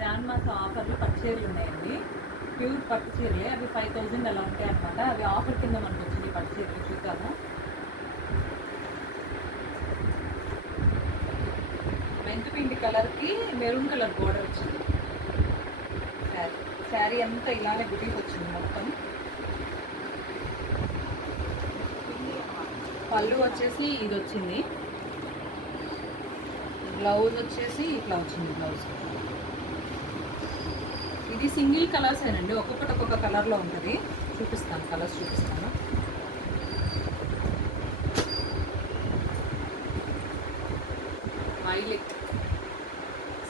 శ్రావణ మాసం ఆఫర్లు పట్టు చీరలు ఉన్నాయండి. ప్యూర్ పట్టు చీరలే, అవి 5000 అలా ఉంటాయి అనమాట. అవి ఆఫర్ కింద మనకు వచ్చింది పట్టు చీరలు. చూద్దాము. మెంతు పిండి కలర్కి మెరూన్ కలర్ బోర్డర్ వచ్చింది. శారీ అంతా ఇలానే బుటీస్ వచ్చింది మొత్తం. పళ్ళు వచ్చేసి ఇది వచ్చింది. బ్లౌజ్ వచ్చేసి ఇట్లా వచ్చింది. బ్లౌజ్ ఇది సింగిల్ కలర్స్ ఏనండి, ఒక్కొక్కటి ఒక్కొక్క కలర్లో ఉంటుంది. చూపిస్తాను, కలర్స్ చూపిస్తాను. వైలెట్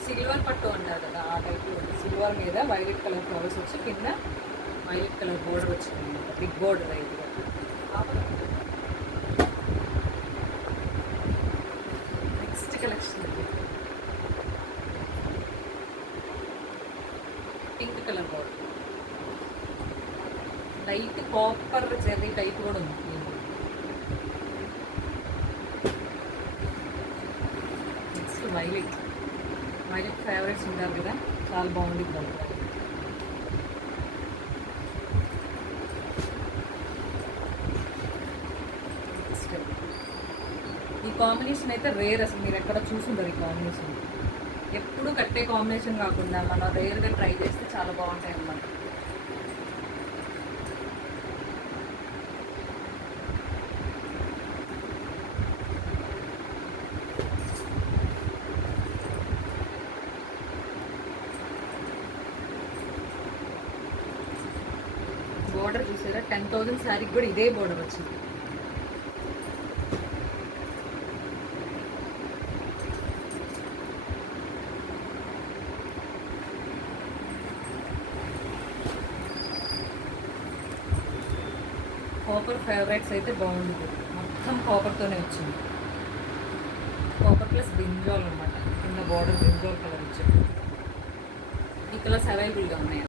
సిల్వర్ పట్టు అంటారు కదా, ఆ టైప్లో ఉంది. సిల్వర్ మీద వైలెట్ కలర్ ఫ్లవర్స్ వచ్చి కింద వైలెట్ కలర్ బోర్డర్ వచ్చింది. బిగ్ బోర్డర్ ఇది. Next collection pink colour border, light copper Jerry type కూడా ఉంది. నెక్స్ట్ వైలెట్ ఫేవరెట్స్ ఉంటారు కదా, చాలా బాగుంది కలర్. నెక్స్ట్ ఈ కాంబినేషన్ అయితే రేర్, అసలు మీరు ఎక్కడ చూసుంటారు ఈ కాంబినేషన్. ఎప్పుడు కట్టే కాంబినేషన్ కాకుండా మనం రేర్గా ట్రై చేస్తే చాలా బాగుంటాయి అన్నమాట. బోర్డర్ చూసారా, 10,000 శారీకి కూడా ఇదే బోర్డర్ వచ్చింది. కాపర్ ఫేవరెట్స్ అయితే బాగుంది. మొత్తం కాపర్తోనే వచ్చింది. కాపర్ ప్లస్ బ్రింజాల్ అనమాట. కింద బార్డర్ బ్రింజాల్ కలర్ వచ్చింది. ఈ కలర్స్ అవైలబుల్గా ఉన్నాయి.